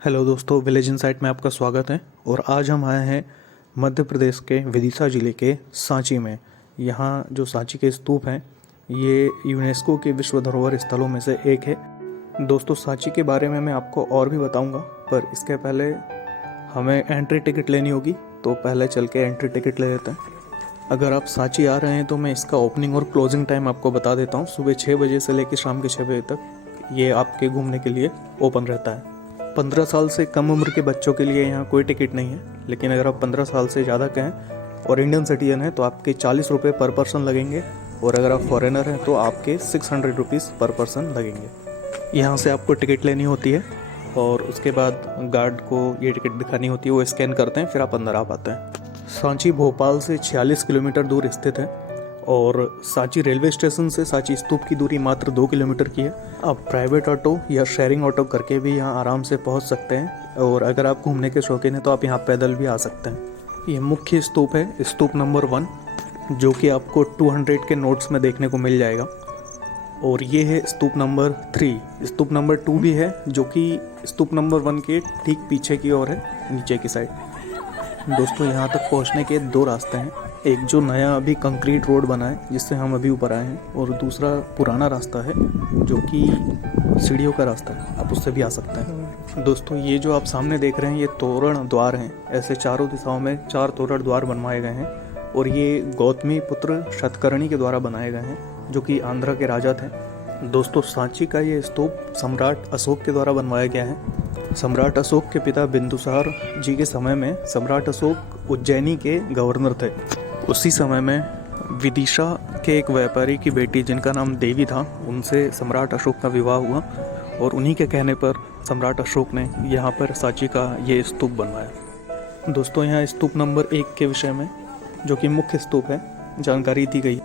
Hello दोस्तों, village insight में आपका स्वागत है। और आज हम आए हैं मध्य प्रदेश के विदिशा ज़िले के सांची में। यहाँ जो सांची के स्तूप हैं ये यूनेस्को के विश्व धरोहर स्थलों में से एक है। दोस्तों, सांची के बारे में मैं आपको और भी बताऊंगा, पर इसके पहले हमें एंट्री टिकट लेनी होगी, तो पहले चल के एंट्री टिकट ले लेते हैं। अगर आप सांची आ रहे हैं तो मैं इसका ओपनिंग और क्लोजिंग टाइम आपको बता देता हूँ। सुबह 6 बजे से लेकर शाम के 6 बजे तक ये आपके घूमने के लिए ओपन रहता है। 15 साल से कम उम्र के बच्चों के लिए यहाँ कोई टिकट नहीं है, लेकिन अगर आप 15 साल से ज़्यादा के हैं और इंडियन सिटीजन हैं तो आपके 40 रुपये पर पर्सन लगेंगे, और अगर आप फॉरेनर हैं तो आपके 600 रुपीज़ पर पर्सन लगेंगे। यहाँ से आपको टिकट लेनी होती है और उसके बाद गार्ड को ये टिकट दिखानी होती है, वो स्कैन करते हैं, फिर आप अंदर आ पाते हैं। सांची भोपाल से 46 किलोमीटर दूर स्थित है और सांची रेलवे स्टेशन से सांची स्तूप की दूरी मात्र 2 किलोमीटर की है। आप प्राइवेट ऑटो या शेयरिंग ऑटो करके भी यहाँ आराम से पहुँच सकते हैं, और अगर आप घूमने के शौकीन हैं तो आप यहाँ पैदल भी आ सकते हैं। ये मुख्य स्तूप है, स्तूप नंबर 1, जो कि आपको 200 के नोट्स में देखने को मिल जाएगा। और ये है स्तूप नंबर 3। स्तूप नंबर 2 भी है, जो कि स्तूप नंबर 1 के ठीक पीछे की ओर है, नीचे की साइड। दोस्तों, यहाँ तक पहुँचने के 2 रास्ते हैं। एक जो नया अभी कंक्रीट रोड बना है जिससे हम अभी ऊपर आए हैं, और दूसरा पुराना रास्ता है जो कि सीढ़ियों का रास्ता है, आप उससे भी आ सकते हैं। दोस्तों, ये जो आप सामने देख रहे हैं ये तोरण द्वार हैं। ऐसे चारों दिशाओं में 4 तोरण द्वार बनवाए गए हैं, और ये गौतमी पुत्र शतकर्णी के द्वारा बनाए गए हैं, जो कि आंध्र के राजा थे। दोस्तों, सांची का ये स्तूप सम्राट अशोक के द्वारा बनवाया गया है। सम्राट अशोक के पिता बिंदुसार जी के समय में सम्राट अशोक उज्जैनी के गवर्नर थे। उसी समय में विदिशा के एक व्यापारी की बेटी जिनका नाम देवी था, उनसे सम्राट अशोक का विवाह हुआ, और उन्हीं के कहने पर सम्राट अशोक ने यहाँ पर सांची का ये स्तूप बनवाया। दोस्तों, यहाँ स्तूप नंबर 1 के विषय में, जो कि मुख्य स्तूप है, जानकारी दी गई।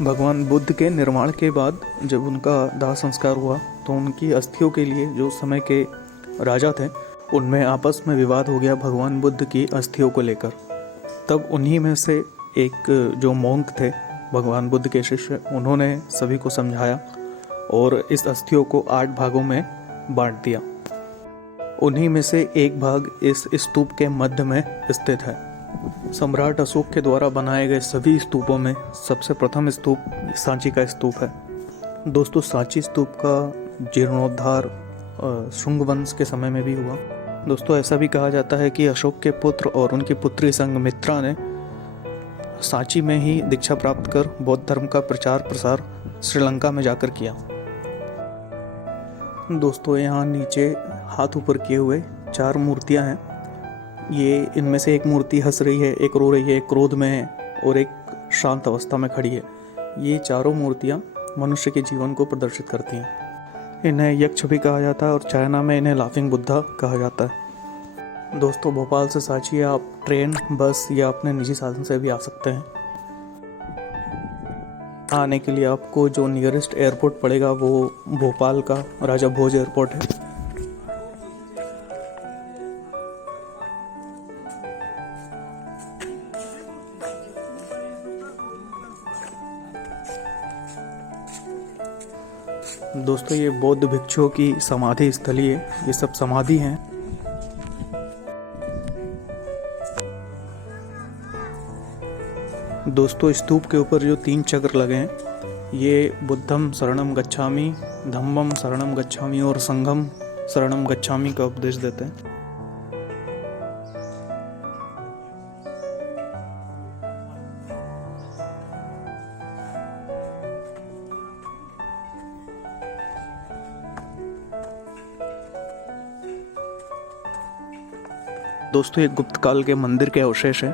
भगवान बुद्ध के निर्माण के बाद जब उनका दाह संस्कार हुआ तो उनकी अस्थियों के लिए जो समय के राजा थे उनमें आपस में विवाद हो गया भगवान बुद्ध की अस्थियों को लेकर। तब उन्हीं में से एक जो मोंक थे, भगवान बुद्ध के शिष्य, उन्होंने सभी को समझाया और इस अस्थियों को 8 भागों में बांट दिया। उन्हीं में से एक भाग इस स्तूप के मध्य में स्थित है। सम्राट अशोक के द्वारा बनाए गए सभी स्तूपों में सबसे प्रथम स्तूप सांची का स्तूप है। दोस्तों, सांची स्तूप का जीर्णोद्धार शुंग वंश के समय में भी हुआ। दोस्तों, ऐसा भी कहा जाता है कि अशोक के पुत्र और उनकी पुत्री संघमित्रा ने सांची में ही दीक्षा प्राप्त कर बौद्ध धर्म का प्रचार प्रसार श्रीलंका में जाकर किया। दोस्तों, यहाँ नीचे हाथ ऊपर किए हुए 4 मूर्तियाँ हैं। ये इनमें से एक मूर्ति हंस रही है, एक रो रही है, एक क्रोध में है और एक शांत अवस्था में खड़ी है। ये चारों मूर्तियाँ मनुष्य के जीवन को प्रदर्शित करती हैं। इन्हें यक्ष भी कहा जाता है और चाइना में इन्हें लाफिंग बुद्धा कहा जाता है। दोस्तों, भोपाल से सांची आप ट्रेन, बस या अपने निजी साधन से भी आ सकते हैं। आने के लिए आपको जो नियरेस्ट एयरपोर्ट पड़ेगा वो भोपाल का राजा भोज एयरपोर्ट है। दोस्तों, ये बौद्ध भिक्षुओं की समाधि स्थली है। ये सब समाधि हैं। दोस्तों, स्तूप के ऊपर जो 3 चक्र लगे हैं ये बुद्धम शरणम गच्छामि, धम्मम शरणम गच्छामि और संघम शरणम गच्छामि का उपदेश देते हैं। दोस्तों, ये गुप्त काल के मंदिर के अवशेष हैं।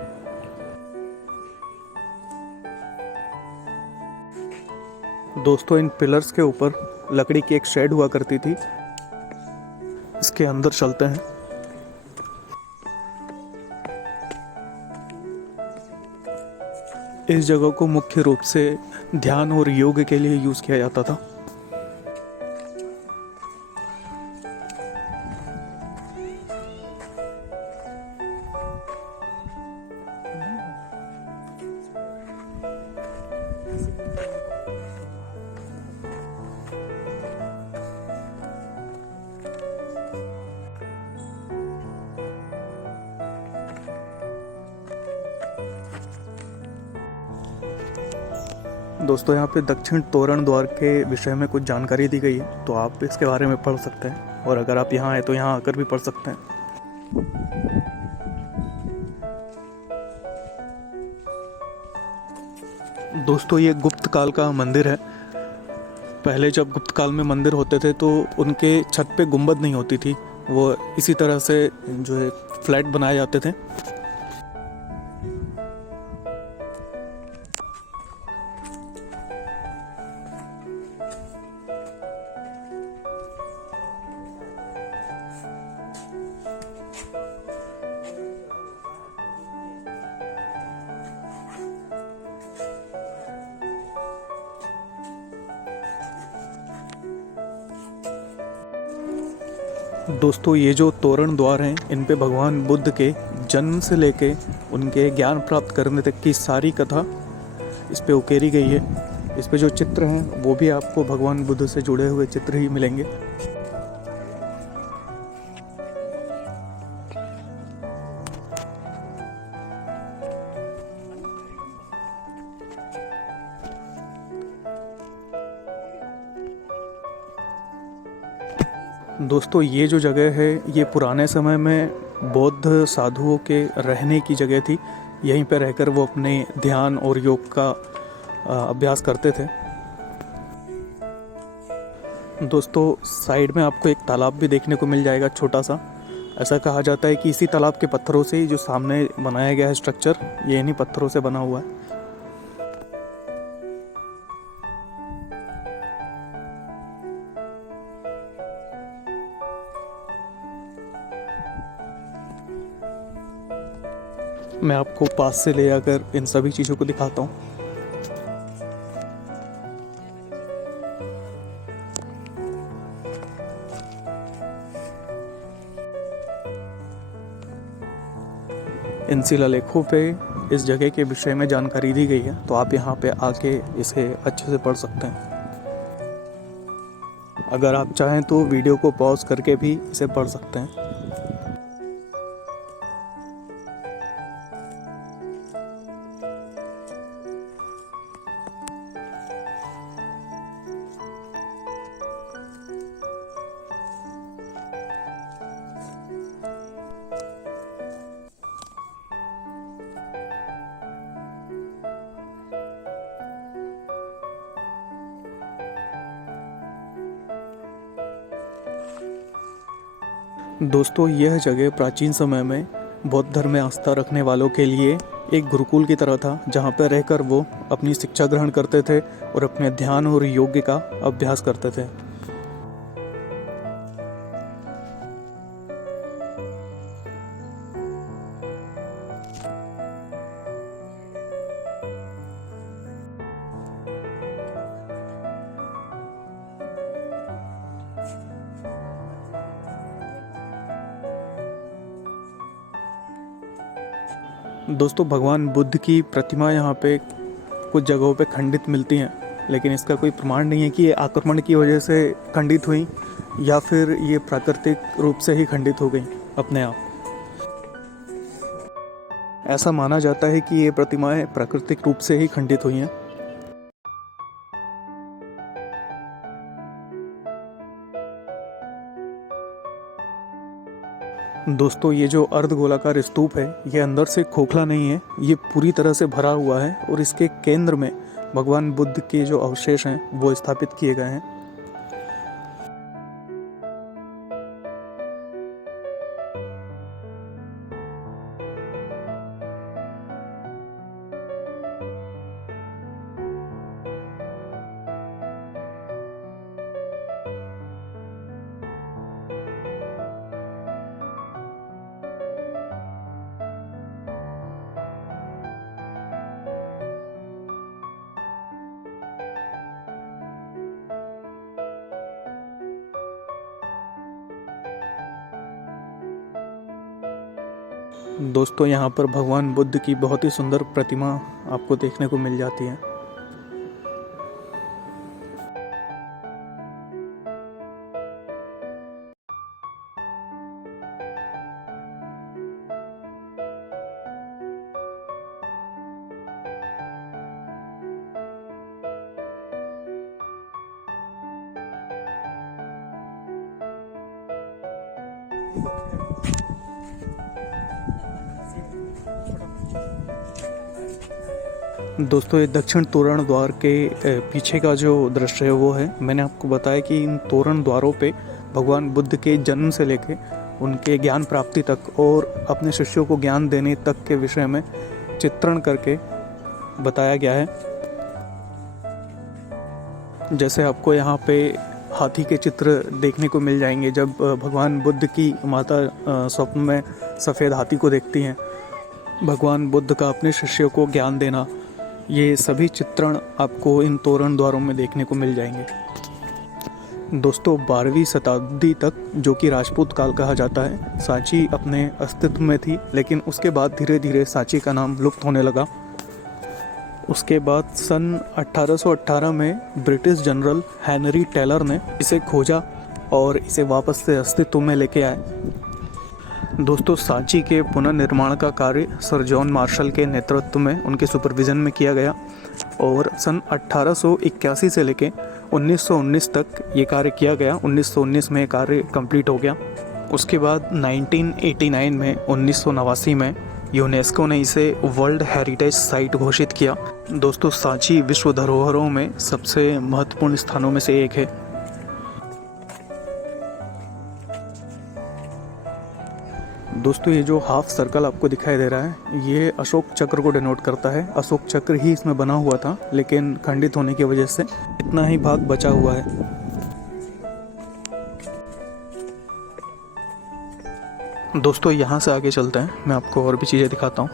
दोस्तों, इन पिलर्स के ऊपर लकड़ी की एक शेड हुआ करती थी। इसके अंदर चलते हैं। इस जगह को मुख्य रूप से ध्यान और योग के लिए यूज किया जाता था। दोस्तों यहाँ पे दक्षिण तोरण द्वार के विषय में कुछ जानकारी दी गई है, तो आप इसके बारे में पढ़ सकते हैं, और अगर आप यहाँ आए तो यहाँ आकर भी पढ़ सकते हैं। दोस्तों ये गुप्त काल का मंदिर है। पहले जब गुप्त काल में मंदिर होते थे तो उनके छत पे गुंबद नहीं होती थी, वो इसी तरह से जो है फ्लैट बनाए जाते थे। दोस्तों ये जो तोरण द्वार हैं, इन पे भगवान बुद्ध के जन्म से लेके उनके ज्ञान प्राप्त करने तक की सारी कथा इस पे उकेरी गई है। इस पे जो चित्र हैं वो भी आपको भगवान बुद्ध से जुड़े हुए चित्र ही मिलेंगे। दोस्तों ये जो जगह है ये पुराने समय में बौद्ध साधुओं के रहने की जगह थी। यहीं पर रहकर वो अपने ध्यान और योग का अभ्यास करते थे। दोस्तों साइड में आपको एक तालाब भी देखने को मिल जाएगा, छोटा सा। ऐसा कहा जाता है कि इसी तालाब के पत्थरों से ही जो सामने बनाया गया है स्ट्रक्चर, ये इन्हीं पत्थरों से बना हुआ है। मैं आपको पास से ले जाकर इन सभी चीज़ों को दिखाता हूँ। इन शिलालेखों पे इस जगह के विषय में जानकारी दी गई है, तो आप यहाँ पे आके इसे अच्छे से पढ़ सकते हैं। अगर आप चाहें तो वीडियो को पॉज करके भी इसे पढ़ सकते हैं। दोस्तों यह जगह प्राचीन समय में बौद्ध धर्म में आस्था रखने वालों के लिए एक गुरुकुल की तरह था, जहाँ पर रहकर वो अपनी शिक्षा ग्रहण करते थे और अपने ध्यान और योग का अभ्यास करते थे। दोस्तों भगवान बुद्ध की प्रतिमा यहाँ पे कुछ जगहों पे खंडित मिलती हैं, लेकिन इसका कोई प्रमाण नहीं है कि ये आक्रमण की वजह से खंडित हुई या फिर ये प्राकृतिक रूप से ही खंडित हो गई अपने आप। ऐसा माना जाता है कि ये प्रतिमाएं प्राकृतिक रूप से ही खंडित हुई हैं। दोस्तों ये जो अर्धगोलाकार स्तूप है ये अंदर से खोखला नहीं है, ये पूरी तरह से भरा हुआ है और इसके केंद्र में भगवान बुद्ध के जो अवशेष हैं वो स्थापित किए गए हैं। दोस्तों यहाँ पर भगवान बुद्ध की बहुत ही सुंदर प्रतिमा आपको देखने को मिल जाती है। दोस्तों ये दक्षिण तोरण द्वार के पीछे का जो दृश्य है वो है। मैंने आपको बताया कि इन तोरण द्वारों पे भगवान बुद्ध के जन्म से लेके उनके ज्ञान प्राप्ति तक और अपने शिष्यों को ज्ञान देने तक के विषय में चित्रण करके बताया गया है। जैसे आपको यहाँ पे हाथी के चित्र देखने को मिल जाएंगे जब भगवान बुद्ध की माता स्वप्न में सफ़ेद हाथी को देखती हैं। भगवान बुद्ध का अपने शिष्यों को ज्ञान देना, ये सभी चित्रण आपको इन तोरण द्वारों में देखने को मिल जाएंगे। दोस्तों 12वीं शताब्दी तक, जो कि राजपूत काल कहा जाता है, सांची अपने अस्तित्व में थी, लेकिन उसके बाद धीरे धीरे सांची का नाम लुप्त होने लगा। उसके बाद सन 1818 में ब्रिटिश जनरल हेनरी टेलर ने इसे खोजा और इसे वापस से अस्तित्व में लेके आए। दोस्तों सांची के पुनर्निर्माण का कार्य सर जॉन मार्शल के नेतृत्व में, उनके सुपरविज़न में किया गया और सन 1881 से लेके 1919 तक ये कार्य किया गया। 1919 में कार्य कंप्लीट हो गया। उसके बाद 1989 में 1989 में यूनेस्को ने इसे वर्ल्ड हेरिटेज साइट घोषित किया। दोस्तों सांची विश्व धरोहरों में सबसे महत्वपूर्ण स्थानों में से एक है। दोस्तों ये जो हाफ सर्कल आपको दिखाई दे रहा है, ये अशोक चक्र को डिनोट करता है। अशोक चक्र ही इसमें बना हुआ था, लेकिन खंडित होने की वजह से इतना ही भाग बचा हुआ है। दोस्तों यहाँ से आगे चलते हैं, मैं आपको और भी चीज़ें दिखाता हूँ।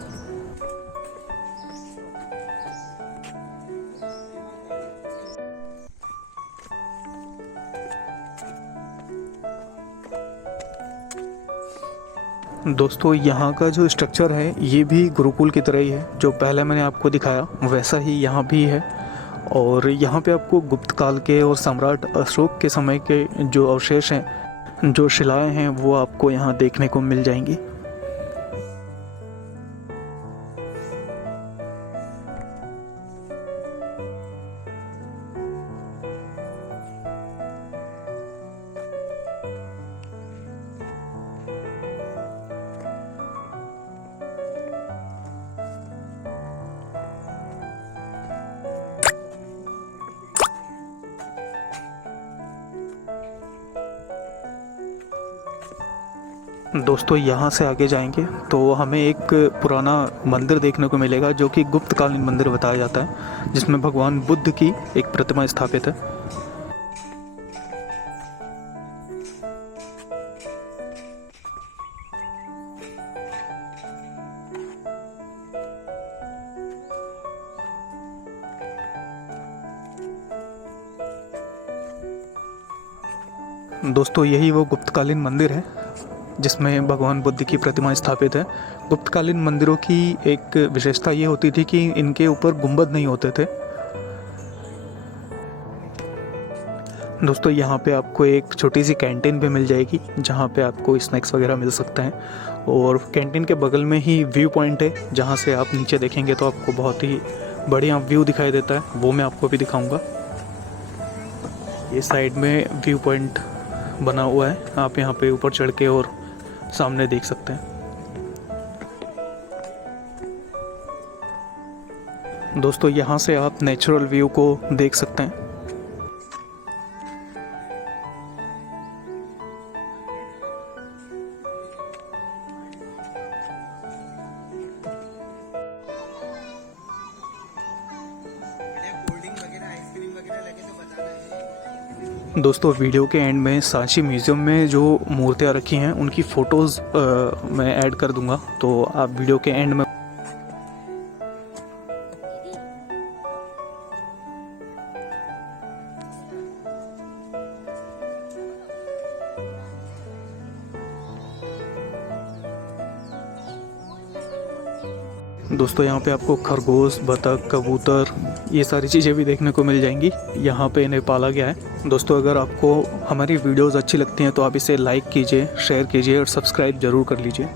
दोस्तों यहाँ का जो स्ट्रक्चर है ये भी गुरुकुल की तरह ही है। जो पहले मैंने आपको दिखाया वैसा ही यहाँ भी है और यहाँ पे आपको गुप्त काल के और सम्राट अशोक के समय के जो अवशेष हैं, जो शिलाएं हैं, वो आपको यहाँ देखने को मिल जाएंगी। दोस्तों यहाँ से आगे जाएंगे तो हमें एक पुराना मंदिर देखने को मिलेगा जो कि गुप्तकालीन मंदिर बताया जाता है, जिसमें भगवान बुद्ध की एक प्रतिमा स्थापित है। दोस्तों यही वो गुप्तकालीन मंदिर है जिसमें भगवान बुद्ध की प्रतिमा स्थापित है। गुप्तकालीन मंदिरों की एक विशेषता ये होती थी कि इनके ऊपर गुंबद नहीं होते थे। दोस्तों यहाँ पे आपको एक छोटी सी कैंटीन भी मिल जाएगी जहाँ पे आपको स्नैक्स वगैरह मिल सकते हैं और कैंटीन के बगल में ही व्यू पॉइंट है जहाँ से आप नीचे देखेंगे तो आपको बहुत ही बढ़िया व्यू दिखाई देता है, वो मैं आपको भी दिखाऊंगा। ये साइड में व्यू पॉइंट बना हुआ है, आप यहाँ पे ऊपर चढ़ के और सामने देख सकते हैं। दोस्तों यहाँ से आप नेचुरल व्यू को देख सकते हैं। दोस्तों वीडियो के एंड में सांची म्यूज़ियम में जो मूर्तियाँ रखी हैं उनकी फ़ोटोज़ मैं ऐड कर दूंगा, तो आप वीडियो के एंड में दोस्तों यहाँ पे आपको खरगोश, बतख, कबूतर, ये सारी चीज़ें भी देखने को मिल जाएंगी। यहाँ पे इन्हें पाला गया है। दोस्तों अगर आपको हमारी वीडियोस अच्छी लगती हैं तो आप इसे लाइक कीजिए, शेयर कीजिए और सब्सक्राइब ज़रूर कर लीजिए।